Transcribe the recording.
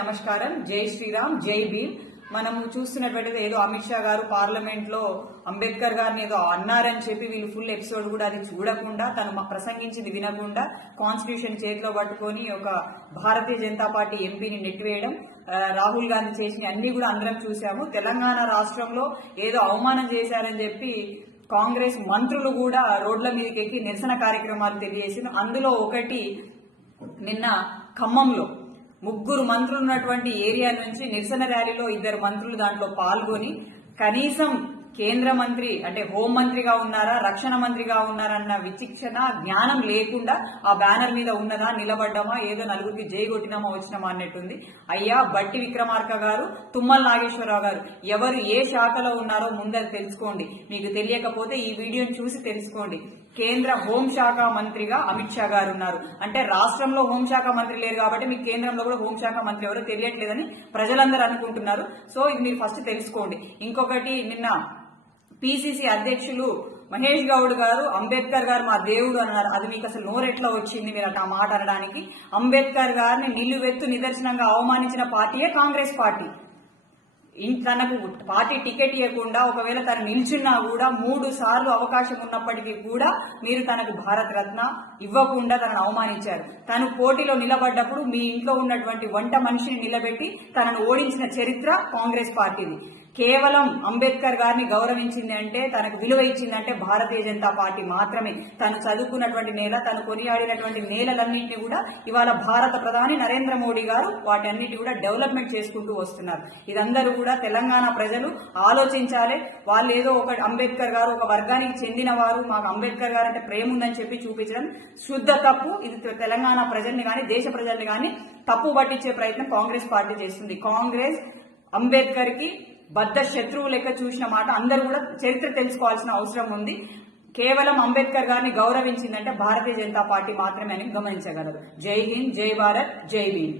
నమస్కారం. జై శ్రీరామ్, జై భీమ్. మనము చూస్తున్నటువంటిది ఏదో అమిత్ షా గారు పార్లమెంట్ లో అంబేద్కర్ గారిని ఏదో అన్నారని చెప్పి వీళ్ళు ఫుల్ ఎపిసోడ్ కూడా అది చూడకుండా తను ప్రసంగించింది వినకుండా కాన్స్టిట్యూషన్ చేతిలో పట్టుకొని ఒక భారతీయ జనతా పార్టీ ఎంపీని నెట్టివేయడం, రాహుల్ గాంధీ చేసిన అన్ని కూడా అందరం చూసాము. తెలంగాణ రాష్ట్రంలో ఏదో అవమానం చేశారని చెప్పి కాంగ్రెస్ మంత్రులు కూడా రోడ్ల మీదకి ఎక్కి నిరసన కార్యక్రమాలు తెలియజేసింది. అందులో ఒకటి నిన్న ఖమ్మంలో 3 మంత్రులు ఉన్నటువంటి ఏరియా నుంచి నిరసన ర్యాలీలో 2 మంత్రులు దాంట్లో పాల్గొని కనీసం కేంద్ర మంత్రి అంటే హోం మంత్రిగా ఉన్నారా, రక్షణ మంత్రిగా ఉన్నారన్న విచక్షణ జ్ఞానం లేకుండా ఆ బ్యానర్ మీద ఉన్నదా, నిలబడ్డామా, ఏదో నలుగురికి జై కొట్టినామా వచ్చినామా అన్నట్టుంది. అయ్యా బట్టి విక్రమార్క గారు, తుమ్మల నాగేశ్వరరావు గారు ఎవరు ఏ శాఖలో ఉన్నారో ముందర తెలుసుకోండి. మీకు తెలియకపోతే ఈ వీడియోని చూసి తెలుసుకోండి. కేంద్ర హోంశాఖ మంత్రిగా అమిత్ షా గారు ఉన్నారు. అంటే రాష్ట్రంలో హోంశాఖ మంత్రి లేరు కాబట్టి మీకు కేంద్రంలో కూడా హోంశాఖ మంత్రి ఎవరో తెలియట్లేదని ప్రజలందరూ అనుకుంటున్నారు. సో ఇది మీరు ఫస్ట్ తెలుసుకోండి. ఇంకొకటి, నిన్న పిసిసి అధ్యక్షులు మహేష్ గౌడ్ గారు అంబేద్కర్ గారు మా దేవుడు అన్నారు. అది మీకు అసలు నోరెట్లా వచ్చింది మీరు ఆ మాట అనడానికి? అంబేద్కర్ గారిని నిలువెత్తు నిదర్శనంగా అవమానించిన పార్టీయే కాంగ్రెస్ పార్టీ. తనకు పార్టీ టికెట్ ఇవ్వకుండా ఒకవేళ తను నిల్చున్నా కూడా 3 సార్లు అవకాశం ఉన్నప్పటికీ కూడా మీరు తనకు భారత రత్న ఇవ్వకుండా తనను అవమానించారు. తను పోటీలో నిలబడ్డప్పుడు మీ ఇంట్లో ఉన్నటువంటి వంట మనిషిని నిలబెట్టి తనను ఓడించిన చరిత్ర కాంగ్రెస్ పార్టీది. కేవలం అంబేద్కర్ గారిని గౌరవించింది అంటే, తనకు విలువ ఇచ్చిందంటే భారతీయ జనతా పార్టీ మాత్రమే. తను చదువుకున్నటువంటి నేల, తను కొనియాడినటువంటి నేలలన్నింటినీ కూడా ఇవాళ భారత ప్రధాని నరేంద్ర మోడీ గారు వాటన్నిటి కూడా డెవలప్మెంట్ చేసుకుంటూ వస్తున్నారు. ఇదందరూ కూడా తెలంగాణ ప్రజలు ఆలోచించాలి. వాళ్ళు ఏదో ఒక అంబేద్కర్ గారు ఒక వర్గానికి చెందిన వారు, మాకు అంబేద్కర్ గారు అంటే ప్రేమ ఉందని చెప్పి చూపించడం శుద్ధ తప్పు. ఇది తెలంగాణ ప్రజల్ని కానీ దేశ ప్రజల్ని కానీ తప్పు పట్టించే ప్రయత్నం కాంగ్రెస్ పార్టీ చేస్తుంది. కాంగ్రెస్ అంబేద్కర్ కి బద్ద శత్రువు లెక్క చూసిన మాట అందరూ కూడా చరిత్ర తెలుసుకోవాల్సిన అవసరం ఉంది. కేవలం అంబేద్కర్ గారిని గౌరవించిందంటే భారతీయ జనతా పార్టీ మాత్రమే అని గమనించగలరు. జై హింద్, జై భారత్, జై భీమ్.